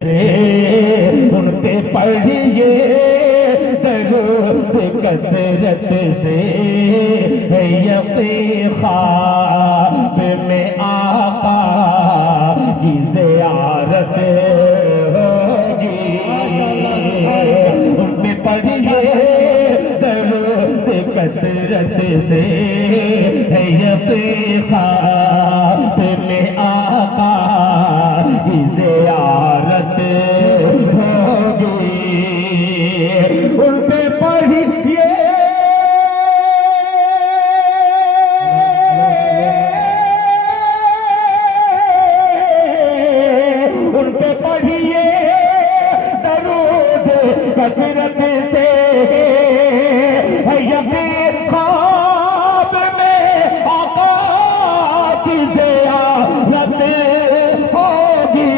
उन पे पढ़िए दरूद कसरत से है यकीन ख्वाब में आका की ज़ियारत होगी। उन पे पढ़िए दरूद कसरत से है यकीन ख्वाब में आका की ज़ियारत होगी। उन पे पढ़िए उन पे पढ़िए दरूद कसरत से है यकीन ख्वाब में आका की ज़ियारत होगी।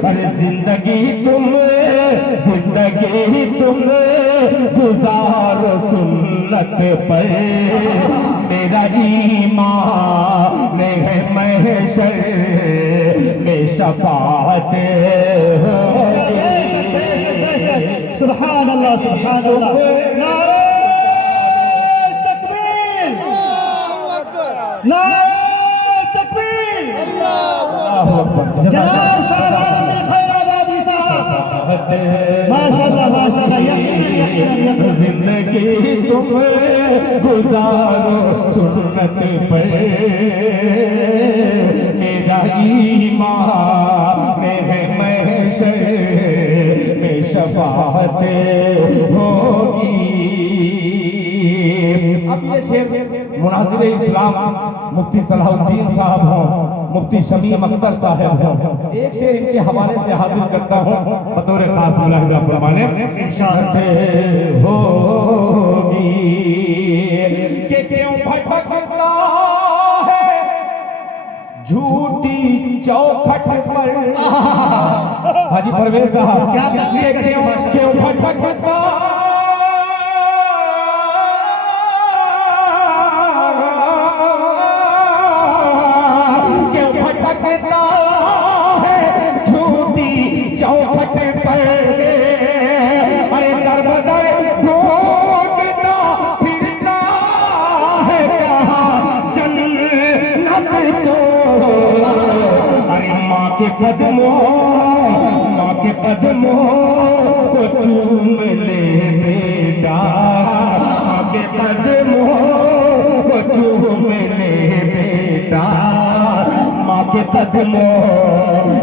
अरे जिंदगी तुम गुजारो सुन्नत पर, मेरा ईमान है महशर में शफाअत होगी। सुभान अल्लाह सुभान अल्लाह। नारे तकबीर, नारे तकबीर। जनाब शाहबान खैराबादी साहब, माशाअल्लाह माशाअल्लाह। जिंदगी तुम गुजारो सुन्नत पर, मेरा ईमान है महशर में शफाअत होगी। अब ये शेर मुनाज़िर इस्लाम मुफ्ती सलाहुद्दीन साहब हों, मुफ्ती शमीम अख्तर साहब हों, एक शेर इनके हवाले से हाजिर करता हूँ बतौर खास मुलाहिज़ा फरमाने होगी कि क्यों भटकता है झूठी चौखट पर। हाजी परवेज साहब क्यों भटकता भटकता है झूठी चौखट पर। अरे दर बदर ढूंढता फिरता है कहाँ जन्नत को। अरे माँ के कदमों को चूम ले बेटा, माँ के कदमों को चूम ले बेटा, माँ के कदमों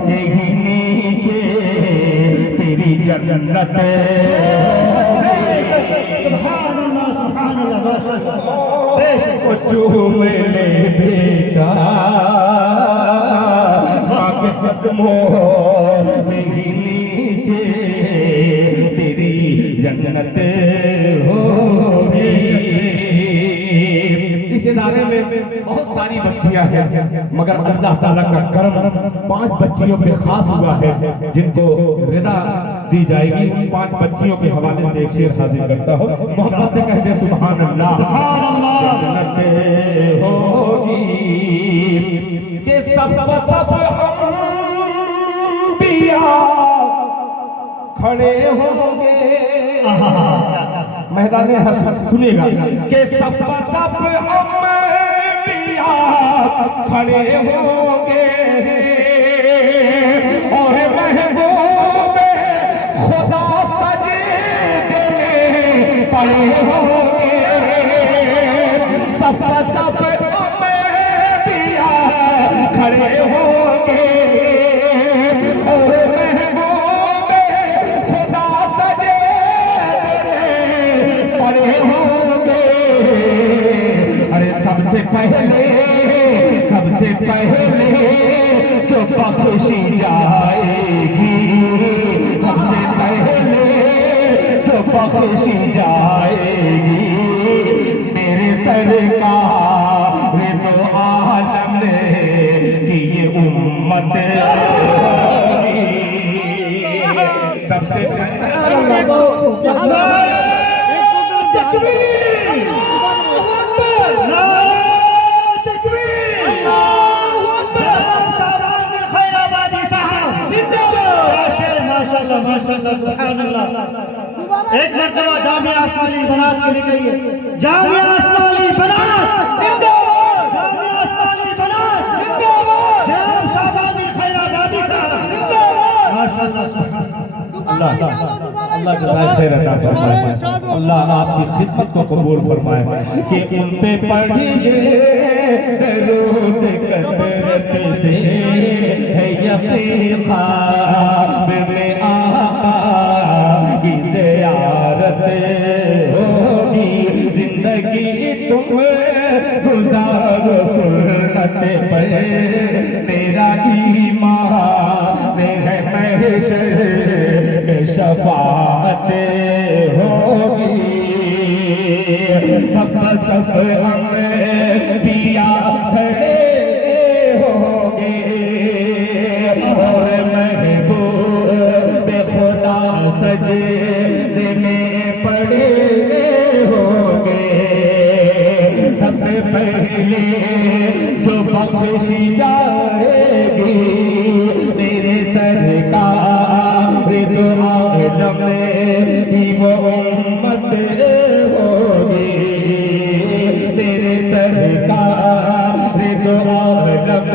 के ही नीचे तेरी जन्नत। सुभान अल्लाह सुभान अल्लाह माशाअल्लाह। ओ चूम ले बेटा, माँ के कदमों के ही नीचे तेरी जन्नत होगी। इस इदारे में बहुत सारी बच्चियां हैं, मगर अल्लाह ताला का करम 5 बच्चियों पे खास हुआ है जिनको रिदा दी जाएगी। उन 5 बच्चियों के हवाले से एक शेर हाजिर करता हूँ, मोहब्बत से कहते सुभान अल्लाह। जन्नत होगी कि सब अंबिया खड़े होंगे। मैदान हशर सुनेगा कि सब अंबिया खड़े होंगे और महबूब खुदा सजदे में पड़े होंगे। सब अंबिया खड़े होंगे और महबूब खुदा सजदे में पड़े होंगे। अरे सबसे पहले जो बख्शी जाएगी, सबसे पहले जो बख्शी जाएगी, मेरे सरकार दो आलम की ये उम्मत होगी। सबसे तकबीर। माशाल्लाह माशाल्लाह सुभान अल्लाह। एक मर्तबा जामिया आसमानी बनात के लिए कहिए, जामिया आसमानी बनात जिंदाबाद, जामिया आसमानी बनात जिंदाबाद, जनाब शाबान बिन खैराबादी साहब जिंदाबाद। माशाल्लाह सुभान अल्लाह जज़ाए खैर अता फरमाए, अल्लाह आपकी खिदमत को कबूल फरमाए कि उन पे पढ़िए दरूद कसरत से है यकीन ख्वाब में आका की ज़ियारत होगी, जिंदगी तुम गुजारो सुन्नत पर, मेरा ईमान है महशर में शफाअत होगी, सब हम पिया खड़े होंगे और महबूब खुदा सजदे में पड़े होंगे, सबसे पहले जो बख्शी जाएगी मेरे सरकार दो आलम की वो उम्मत होगी, मेरे सरकार दो आलम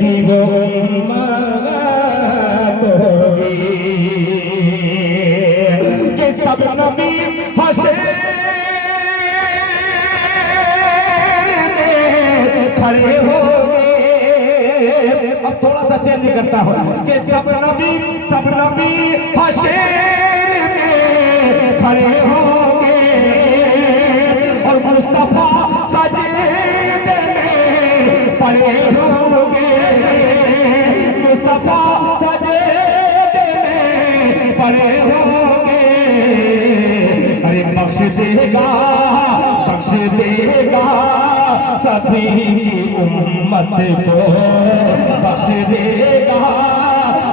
की वो उम्मत होगी, कि सब नबी हशर में खड़े होंगे। अब थोड़ा सा चेंज करता हूँ कि सब नबी हशर में खड़े होंगे और मुस्तफा सजदे में पड़े होंगे, मुस्तफा सजदे में पड़े होंगे। अरे बख्श देगा सभी की उम्मत को, बख्श देगा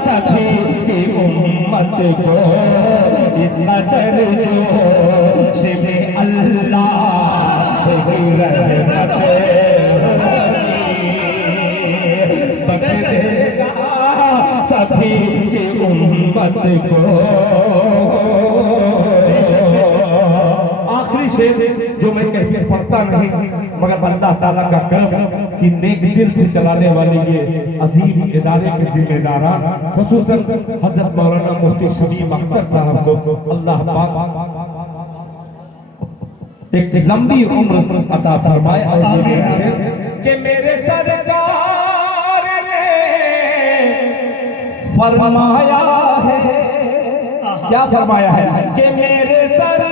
सभी की उम्मत को, इस कदर जो शिवे अल्लाह की रहमत होगी, बख्श देगा सभी की उम्मत को। आखिरी शेर जो मैं कहते पढ़ता नहीं मगर अल्लाह ताला का करम कि नेक दिल से चलाने वाले ये अजीम इदारे के जिम्मेदारान खुसूसन हजरत मौलाना मुफ्ती शमीम अख्तर साहब को अल्लाह पाक एक लंबी उम्र अता फरमाए। और कि मेरे सरकार ने फरमाया है, क्या फरमाया है कि मेरे सरकार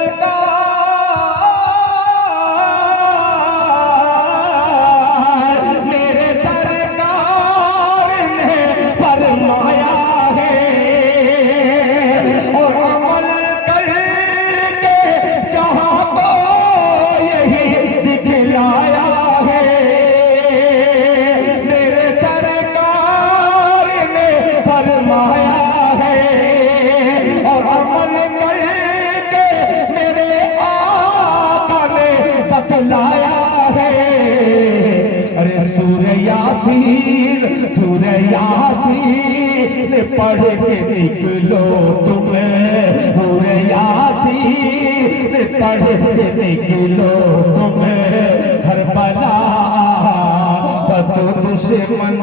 यासीन पढ़ के निकलो तुम्हें, सूरह यासीन पढ़ के निकलो तुम्हें, हर बला सतो दुश्मन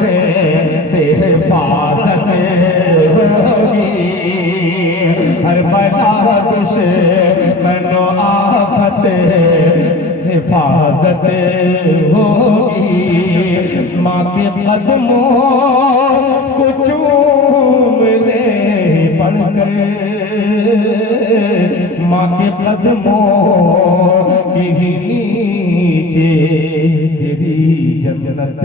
से हिफाजत होगी, हर बला दुश्मन आफत हिफाजत होगी। माँ के कदमों को चूमने पड़कर, माँ के कदमों के नीचे तेरी जन्नत